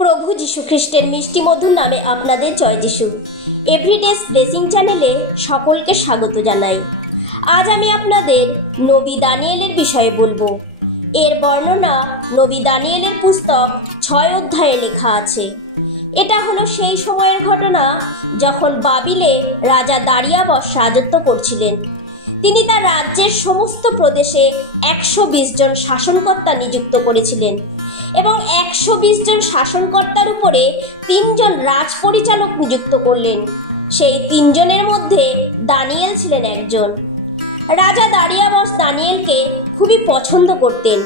প্রভু যীশু খ্রিস্টের মিষ্টি মধুর নামে আপনাদের জয় যিশু। এভরিডেস ব্লেসিং চ্যানেলে সকলকে স্বাগত জানাই। আজ আমি আপনাদের নবী দানিয়েলের বিষয়ে বলবো। এর বর্ণনা নবী দানিয়েলের পুস্তক 6 অধ্যায়ে লেখা আছে। এটা হলো সেই সময়ের ঘটনা যখন বাবিলে রাজা দারিয়াবস রাজত্ব করছিলেন। তিনি তার রাজ্যের সমস্ত প্রদেশে 120 জন শাসনকর্তা নিযুক্ত করেছিলেন এবং 120 জন শাসনকর্তার উপরে 3 জন রাজপরিচালক নিযুক্ত করলেন। সেই 3 জনের মধ্যে দানিয়েল ছিলেন একজন। রাজা দারিয়াবস দানিয়েলকে খুবই পছন্দ করতেন,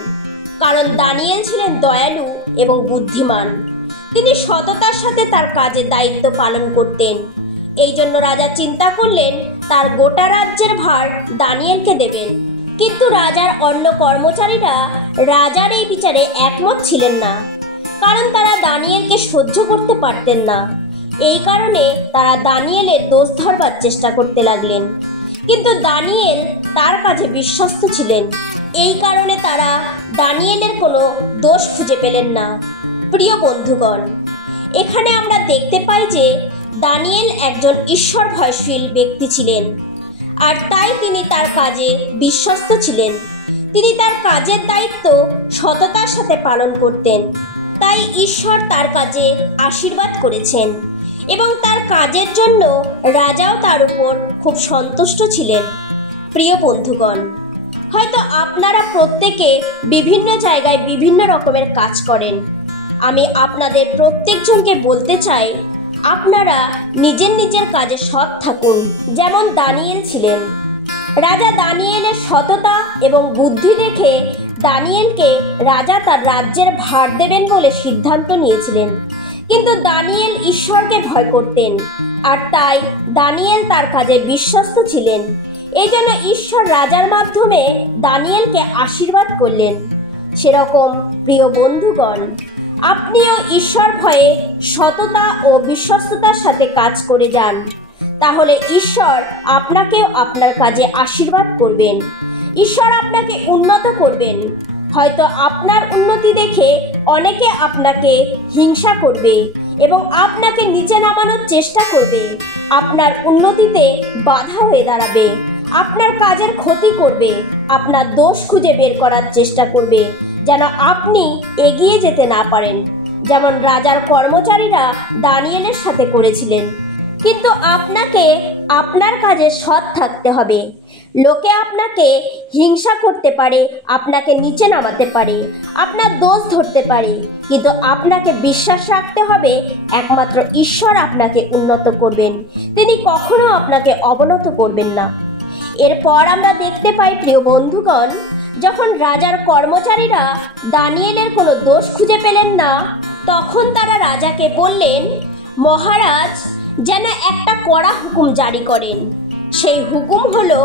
কারণ দানিয়েল ছিলেন দয়ালু এবং বুদ্ধিমান। তিনি সততার সাথে তার কাজের দায়িত্ব পালন করতেন। এই জন্য রাজা চিন্তা করলেন তার গোটা রাজ্যের ভার দানিয়েলকে দেবেন। কিন্তু রাজার অন্য কর্মচারীরা রাজার এই বিচারে একমত ছিলেন না, কারণ তারা দানিয়েলকে সহ্য করতে পারতেন না। এই কারণে তারা দানিয়েলের দোষ ধরবার চেষ্টা করতে লাগলেন। কিন্তু দানিয়েল তার কাজে বিশ্বস্ত ছিলেন। এই কারণে তারা দানিয়েলের কোনো দোষ খুঁজে পেলেন না। প্রিয় বন্ধুগণ, এখানে আমরা দেখতে পাই যে দানিয়েল একজন ঈশ্বর ভয়শীল ব্যক্তি ছিলেন, আর তাই তিনি তার কাজে বিশ্বস্ত ছিলেন। তিনি তার কাজের দায়িত্ব সততার সাথে পালন করতেন। তাই ঈশ্বর তার কাজে আশীর্বাদ করেছেন এবং তার কাজের জন্য রাজাও তার উপর খুব সন্তুষ্ট ছিলেন। প্রিয় বন্ধুগণ, হয়তো আপনারা প্রত্যেকে বিভিন্ন জায়গায় বিভিন্ন রকমের কাজ করেন। আমি আপনাদের প্রত্যেকজনকে বলতে চাই, আপনারা নিজের নিজের কাজে সৎ থাকুন, যেমন দানিয়েল ছিলেন। রাজা দানিয়েলের সততা এবং বুদ্ধি দেখে দানিয়েলকে রাজা তার রাজ্যের ভার দেবেন বলে সিদ্ধান্ত নিয়েছিলেন। কিন্তু দানিয়েল ঈশ্বরকে ভয় করতেন, আর তাই দানিয়েল তার কাজে বিশ্বস্ত ছিলেন। এই জন্য ঈশ্বর রাজার মাধ্যমে দানিয়েলকে আশীর্বাদ করলেন। সেরকম প্রিয় বন্ধুগণ, আপনিও ঈশ্বর ভয়ে সততা ও বিশ্বস্ততার সাথে কাজ করে যান, তাহলে ঈশ্বর আপনাকেও আপনার কাজে আশীর্বাদ করবেন। ঈশ্বর আপনাকে উন্নত করবেন। হয়তো আপনার উন্নতি দেখে অনেকে আপনাকে হিংসা করবে এবং আপনাকে নিচে নামানোর চেষ্টা করবে। আপনার উন্নতিতে বাধা হয়ে দাঁড়াবে, আপনার কাজের ক্ষতি করবে, আপনার দোষ খুঁজে বের করার চেষ্টা করবে, যেন আপনি এগিয়ে যেতে না পারেন, যেমন রাজার কর্মচারীরা দানিয়েলের সাথে করেছিলেন। কিন্তু আপনাকে আপনার কাজে সৎ থাকতে হবে। লোকে আপনাকে হিংসা করতে পারে, আপনাকে নিচে নামাতে পারে, আপনার দোষ ধরতে পারে, কিন্তু আপনাকে বিশ্বাস রাখতে হবে একমাত্র ঈশ্বর আপনাকে উন্নত করবেন। তিনি কখনো আপনাকে অবনত করবেন না। এরপর আমরা দেখতে পাই, প্রিয় বন্ধুগণ, যখন রাজার কর্মচারীরা দানিয়েলের কোনো দোষ খুঁজে পেলেন না, তখন তারা রাজাকে বললেন, মহারাজ যেন একটা কড়া হুকুম জারি করেন। সেই হুকুম হলো,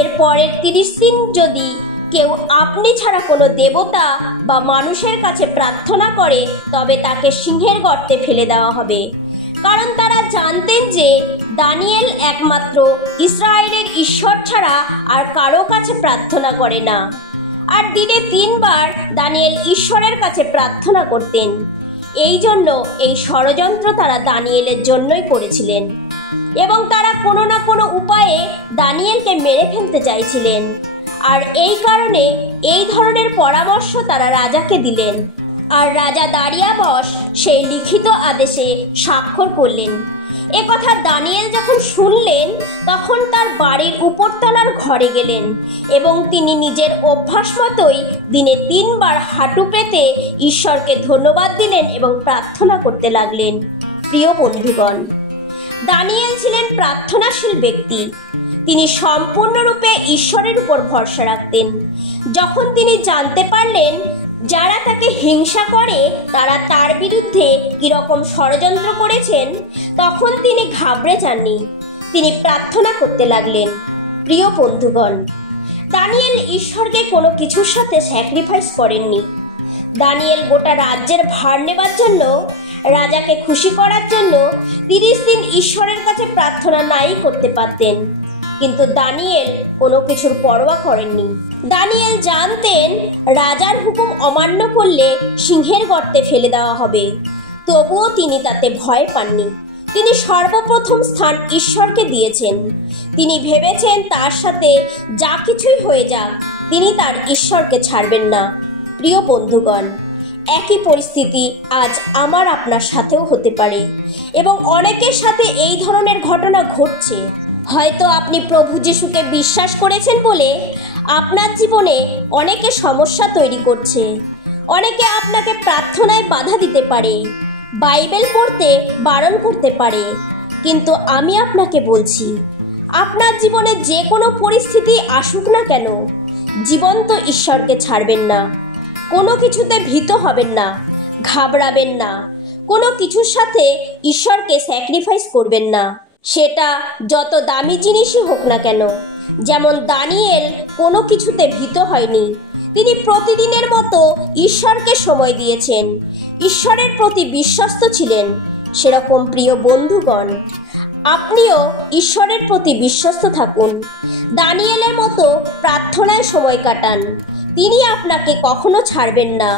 এর পরের 30 দিন যদি কেউ আপনি ছাড়া কোনো দেবতা বা মানুষের কাছে প্রার্থনা করে, তবে তাকে সিংহের গর্তে ফেলে দেওয়া হবে। কারণ তারা জানতেন যে দানিয়েল একমাত্র ইসরায়েলের ঈশ্বর ছাড়া আর কারো কাছে প্রার্থনা করে না। আর দিনে 3 বার দানিয়েল ঈশ্বরের কাছে প্রার্থনা করতেন। এই জন্য এই ষড়যন্ত্র তারা দানিয়েলের জন্যই করেছিলেন এবং তারা কোনো না কোনো উপায়ে দানিয়েলকে মেরে ফেলতে চাইছিলেন। আর এই কারণে এই ধরনের পরামর্শ তারা রাজাকে দিলেন। আর রাজা দারিয়াবস সেই লিখিত আদেশে স্বাক্ষর করলেন। একথা দানিয়েল যখন শুনলেন, তখন তার বাড়ির উপরতলার ঘরে গেলেন এবং তিনি নিজের অভ্যাস মতোই দিনে 3 বার হাঁটু পেতে ঈশ্বরকে ধন্যবাদ দিলেন এবং প্রার্থনা করতে লাগলেন। প্রিয় বন্ধুগণ, দানিয়েল ছিলেন প্রার্থনাশীল ব্যক্তি। তিনি সম্পূর্ণরূপে ঈশ্বরের উপর ভরসা রাখতেন। যখন তিনি জানতে পারলেন যারা তাকে হিংসা করে তারা তার বিরুদ্ধে কিরকম ষড়যন্ত্র করেছেন, তখন তিনি ঘাবড়ে যাননি। তিনি প্রার্থনা করতে লাগলেন। প্রিয় বন্ধুগণ, দানিয়েল ঈশ্বরকে কোনো কিছুর সাথে স্যাক্রিফাইস করেননি। দানিয়েল গোটা রাজ্যের ভার নেবার জন্য, রাজাকে খুশি করার জন্য 30 দিন ঈশ্বরের কাছে প্রার্থনা নাই করতে পারতেন, কিন্তু দানিয়েল কোনো কিছুর পরোয়া করেননি। দানিয়েল জানতেন রাজার হুকুম অমান্য করলে সিংহের গর্তে ফেলে দেওয়া হবে। তবুও তিনি তাতে ভয় পাননি। তিনি সর্বপ্রথম স্থান ঈশ্বরকে দিয়েছেন। তিনি ভেবেছেন তার সাথে যা কিছুই হয়ে যাক, তিনি তার ঈশ্বরকে ছাড়বেন না। প্রিয় বন্ধুগণ, একই পরিস্থিতি আজ আমার আপনার সাথেও হতে পারে এবং অনেকের সাথে এই ধরনের ঘটনা ঘটছে। হয়তো আপনি প্রভু যিশুকে বিশ্বাস করেছেন বলে আপনার জীবনে অনেকে সমস্যা তৈরি করছে। অনেকে আপনাকে প্রার্থনায় বাধা দিতে পারে, বাইবেল পড়তে বারণ করতে পারে। কিন্তু আমি আপনাকে বলছি, আপনার জীবনে যে কোনো পরিস্থিতি আসুক না কেন, জীবন্ত ঈশ্বরকে ছাড়বেন না। কোনো কিছুতে ভীত হবেন না, ঘাবড়াবেন না, কোনো কিছুর সাথে ঈশ্বরকে স্যাক্রিফাইস করবেন না, সেটা যত দামি জিনিসই হোক না কেন। যেমন দানিয়েল কোনো কিছুতে ভীত হয়নি, তিনি প্রতিদিনের মতো ঈশ্বরকে সময় দিয়েছেন, ঈশ্বরের প্রতি বিশ্বস্ত ছিলেন। সেরকম প্রিয় বন্ধুগণ, আপনিও ঈশ্বরের প্রতি বিশ্বস্ত থাকুন। দানিয়েলের মতো প্রার্থনায় সময় কাটান। তিনি আপনাকে কখনো ছাড়বেন না,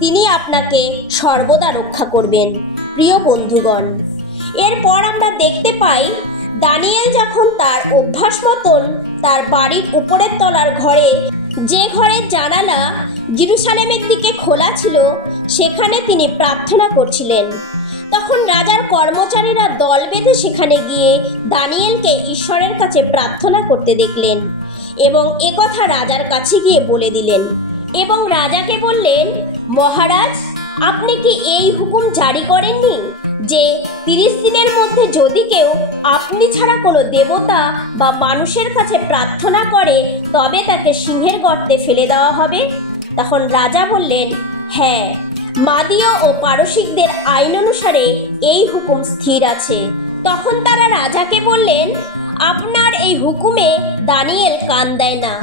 তিনি আপনাকে সর্বদা রক্ষা করবেন। প্রিয় বন্ধুগণ, এরপর আমরা দেখতে পাই দানিয়েল যখন তার অভ্যাস মতন তার বাড়ির উপরের তলার ঘরে, যে ঘরের জানালা জেরুজালেমের দিকে খোলা ছিল, সেখানে তিনি প্রার্থনা করছিলেন। তখন রাজার কর্মচারীরা দল বেঁধে সেখানে গিয়ে দানিয়েলকে ঈশ্বরের কাছে প্রার্থনা করতে দেখলেন এবং একথা রাজার কাছে গিয়ে বলে দিলেন। এবং রাজাকে বললেন, মহারাজ, আপনি কি এই হুকুম জারি করেননি যে 30 দিনের মধ্যে যদি কেউ আপনি ছাড়া কোনো দেবতা বা মানুষের কাছে প্রার্থনা করে তবে তাকে সিংহের গর্তে ফেলে দেওয়া হবে? তখন রাজা বললেন, হ্যাঁ, মাদীয় ও পারসিকদের আইন অনুসারে এই হুকুম স্থির আছে। তখন তারা রাজাকে বললেন, আপনার এই হুকুমে দানিয়েল কান দেয় না।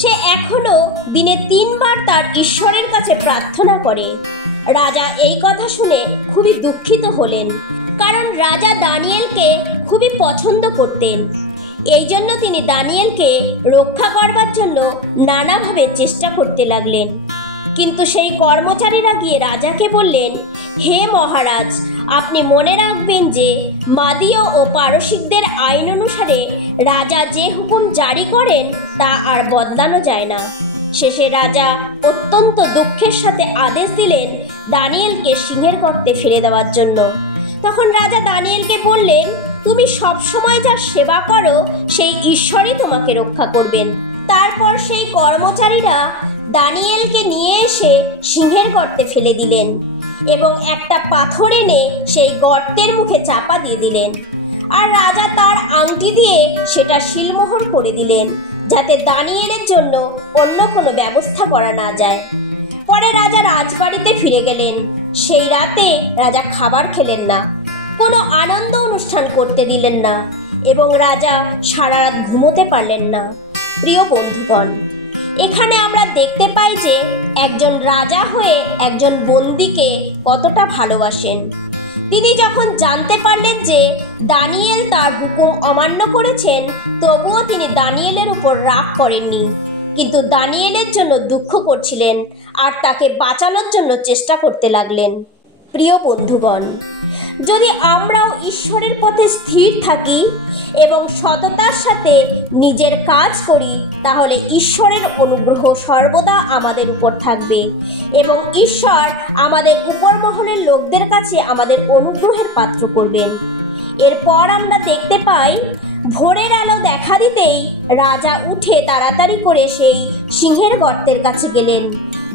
সে এখনো দিনে 3 বার তার ঈশ্বরের কাছে প্রার্থনা করে। রাজা এই কথা শুনে খুবই দুঃখিত হলেন, কারণ রাজা দানিয়েলকে খুবই পছন্দ করতেন। এই জন্য তিনি দানিয়েলকে রক্ষা করবার জন্য নানাভাবে চেষ্টা করতে লাগলেন। কিন্তু সেই কর্মচারীরা গিয়ে রাজাকে বললেন, হে মহারাজ, আপনি মনে রাখবেন যে মাদীয় ও পারসিকদের আইন অনুসারে রাজা যে হুকুম জারি করেন তা আর বদলানো যায় না। শেষে রাজা অত্যন্ত দুঃখের সাথে আদেশ দিলেন দানিয়েলকে সিংহের গর্তে ফেলে দেওয়ার জন্য। তখন রাজা দানিয়েলকে বললেন, তুমি সবসময় যা সেবা করো সেই ঈশ্বরই তোমাকে রক্ষা করবেন। তারপর সেই কর্মচারীরা দানিয়েলকে নিয়ে এসে সিংহের গর্তে ফেলে দিলেন এবং একটা পাথর এনে সেই গর্তের মুখে চাপা দিয়ে দিলেন। আর রাজা তার আংটি দিয়ে সেটা সিলমোহর করে দিলেন, যাতে দানিয়েলের জন্য অন্য কোনো ব্যবস্থা করা না যায়। পরে রাজা রাজবাড়িতে ফিরে গেলেন। সেই রাতে রাজা খাবার খেলেন না, কোনো আনন্দ অনুষ্ঠান করতে দিলেন না এবং রাজা সারা রাত ঘুমোতে পারলেন না। প্রিয় বন্ধুগণ, এখানে আমরা দেখতে পাই যে একজন রাজা হয়ে একজন বন্দীকে কতটা ভালোবাসেন। তিনি যখন জানতে পারলেন যে দানিয়েল তার হুকুম অমান্য করেছেন, তবুও তিনি দানিয়েলের উপর রাগ করেননি, কিন্তু দানিয়েলের জন্য দুঃখ করছিলেন আর তাকে বাঁচানোর জন্য চেষ্টা করতে লাগলেন। প্রিয় বন্ধুগণ, যদি আমরাও ঈশ্বরের পথে স্থির থাকি এবং সততার সাথে নিজের কাজ করি, তাহলে ঈশ্বরের অনুগ্রহ সর্বদা আমাদের উপর থাকবে এবং ঈশ্বর আমাদের উপর মহলের লোকদের কাছে আমাদের অনুগ্রহের পাত্র করবেন। এরপর আমরা দেখতে পাই ভোরের আলো দেখা দিতেই রাজা উঠে তাড়াতাড়ি করে সেই সিংহের গর্তের কাছে গেলেন,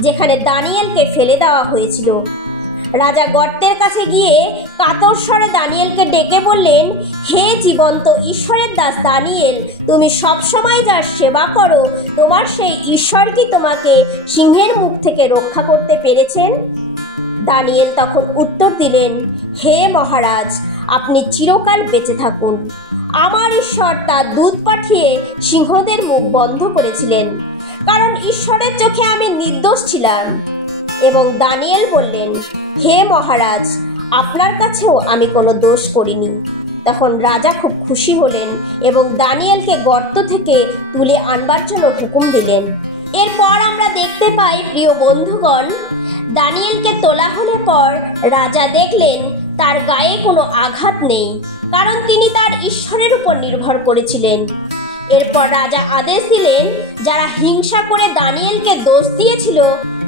যেখানে দানিয়েলকে ফেলে দেওয়া হয়েছিল। রাজা গর্তের কাছে গিয়ে কাতর স্বরে দানিয়েলকে ডেকে বললেন, হে জীবন্ত ঈশ্বরের দাস দানিয়েল, তুমি সবসময় যার সেবা করো, তোমার সেই ঈশ্বর কি তোমাকে সিংহের মুখ থেকে রক্ষা করতে পেরেছেন? দানিয়েল তখন উত্তর দিলেন, হে মহারাজ, আপনি চিরকাল বেঁচে থাকুন। আমার ঈশ্বর তার দূত পাঠিয়ে সিংহদের মুখ বন্ধ করেছিলেন, কারণ ঈশ্বরের চোখে আমি নির্দোষ ছিলাম। এবং দানিয়েল বললেন, হে মহারাজ, আপনার কাছেও আমি কোনো দোষ করিনি। তখন রাজা খুব খুশি হলেন এবং দানিয়েলকে গর্ত থেকে তুলে আনবার জন্য হুকুম দিলেন। এরপর আমরা দেখতে পাই প্রিয় বন্ধুগণ, দানিয়েলকে তোলা হলে পর রাজা দেখলেন তার গায়ে কোনো আঘাত নেই, কারণ তিনি তার ঈশ্বরের উপর নির্ভর করেছিলেন। এরপর রাজা আদেশ দিলেন যারা হিংসা করে দানিয়েলকে দোষ দিয়েছিল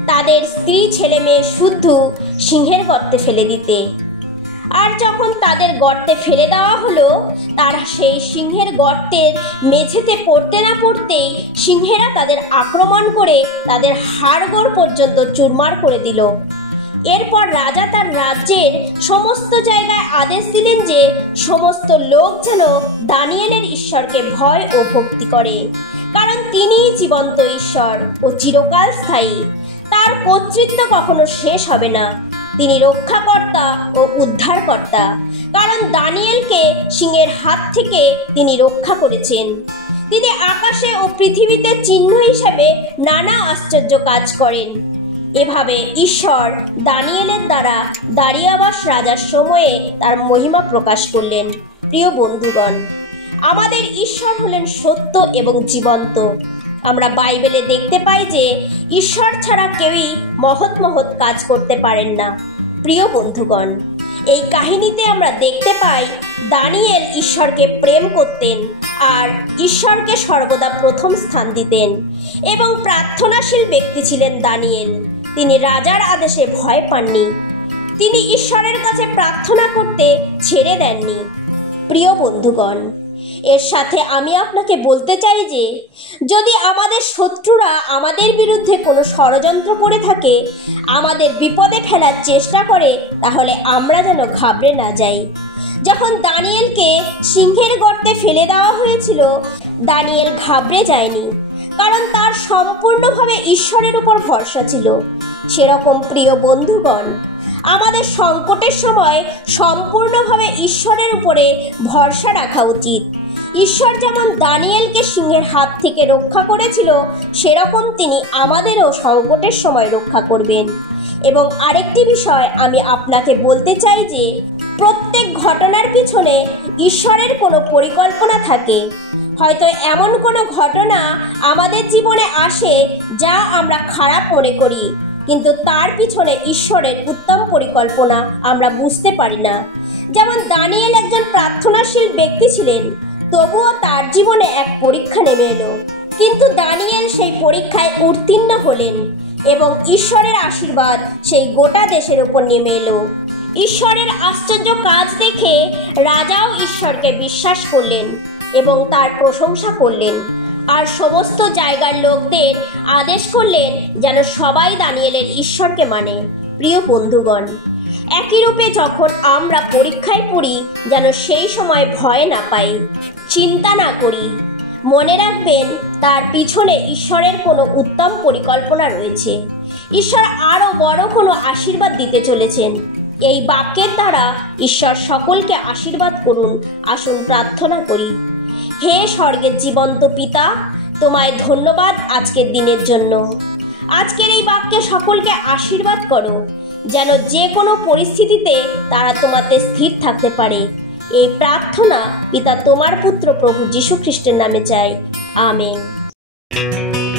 তাদের স্ত্রী ছেলে মেয়ে শুদ্ধ সিংহের গর্তে ফেলে দিতে। আর যখন তাদের গর্তে ফেলে দেওয়া হলো, তারা সেই সিংহের গর্তের মেঝেতে পড়তে না পড়তেই সিংহেরা তাদের আক্রমণ করে তাদের হাড়গোড় পর্যন্ত চুরমার করে দিল। এরপর রাজা তার রাজ্যের সমস্ত জায়গায় আদেশ দিলেন যে সমস্ত লোক যেন দানিয়েলের ঈশ্বরকে ভয় ও ভক্তি করে, কারণ তিনিই জীবন্ত ঈশ্বর ও চিরকাল স্থায়ী। তার কর্তৃত্ব কখনো শেষ হবে না। তিনি রক্ষাকর্তা ও উদ্ধারকর্তা, কারণ দানিয়েলকে সিংহের হাত থেকে তিনি রক্ষা করেছেন। তিনি আকাশে ও পৃথিবীতে চিহ্ন হিসেবে নানা আশ্চর্য কাজ করেন। এভাবে ঈশ্বর দানিয়েলের দ্বারা দারিয়াবাস রাজার সময়ে তার মহিমা প্রকাশ করলেন। প্রিয় বন্ধুগণ, আমাদের ঈশ্বর হলেন সত্য এবং জীবন্ত। আমরা বাইবেলে দেখতে পাই যে ঈশ্বর ছাড়া কেউই মহৎ মহৎ কাজ করতে পারেন না। প্রিয় বন্ধুগণ, এই কাহিনীতে আমরা দেখতে পাই দানিয়েল ঈশ্বরকে প্রেম করতেন আর ঈশ্বরকে সর্বদা প্রথম স্থান দিতেন এবং প্রার্থনাশীল ব্যক্তি ছিলেন দানিয়েল। তিনি রাজার আদেশে ভয় পাননি। তিনি ঈশ্বরের কাছে প্রার্থনা করতে ছেড়ে দেননি। প্রিয় বন্ধুগণ, এর সাথে আমি আপনাকে বলতে চাই যে যদি আমাদের শত্রুরা আমাদের বিরুদ্ধে কোনো ষড়যন্ত্র করে থাকে, আমাদের বিপদে ফেলার চেষ্টা করে, তাহলে আমরা যেন ঘাবড়ে না যাই। যখন দানিয়েলকে সিংহের গর্তে ফেলে দেওয়া হয়েছিল, দানিয়েল ঘাবড়ে যায়নি, কারণ তার সম্পূর্ণভাবে ঈশ্বরের উপর ভরসা ছিল। সেরকম প্রিয় বন্ধুগণ, আমাদের সংকটের সময় সম্পূর্ণভাবে ঈশ্বরের উপরে ভরসা রাখা উচিত। ঈশ্বর যেমন দানিয়েলকে সিংহের হাত থেকে রক্ষা করেছিল, সেরকম তিনি আমাদেরও সংকটের সময় রক্ষা করবেন। এবং আরেকটি বিষয় আমি আপনাকে বলতে চাই যে প্রত্যেক ঘটনার পিছনে ঈশ্বরের কোনো পরিকল্পনা থাকে। হয়তো এমন কোনো ঘটনা আমাদের জীবনে আসে যা আমরা খারাপ মনে করি, কিন্তু তার পিছনে ঈশ্বরের উত্তম পরিকল্পনা আমরা বুঝতে পারি না। যেমন দানিয়েল একজন প্রার্থনাশীল ব্যক্তি ছিলেন, তবুও তার জীবনে এক পরীক্ষা নেমে এলো, কিন্তু দানিয়েল সেই পরীক্ষায় উত্তীর্ণ হলেন এবং ঈশ্বরের আশীর্বাদ সেই গোটা দেশের উপর নেমে এলো। ঈশ্বরের আশ্চর্য কাজ দেখে রাজাও ঈশ্বরকে বিশ্বাস করলেন এবং তার প্রশংসা করলেন, আর সমস্ত জায়গার লোকদের আদেশ করলেন যেন সবাই দানিয়েলের ঈশ্বরকে মানে। প্রিয় বন্ধুগণ, একই রূপে যখন আমরা পরীক্ষায় পড়ি, যেন সেই সময় ভয় না পাই, চিন্তা না করি। মনে রাখবেন, তার পিছনে ঈশ্বরের কোনো উত্তম পরিকল্পনা রয়েছে। ঈশ্বর আরও বড় কোনো আশীর্বাদ দিতে চলেছেন। এই বাক্যের দ্বারা ঈশ্বর সকলকে আশীর্বাদ করুন। আসুন প্রার্থনা করি। হে স্বর্গের জীবন্ত পিতা, তোমায় ধন্যবাদ আজকের দিনের জন্য। আজকের এই বাক্যে সকলকে আশীর্বাদ করো, যেন যে কোনো পরিস্থিতিতে তারা তোমাতে স্থির থাকতে পারে। এই প্রার্থনা পিতা তোমার পুত্র প্রভু যীশু খ্রিস্টের নামে চাই। আমেন।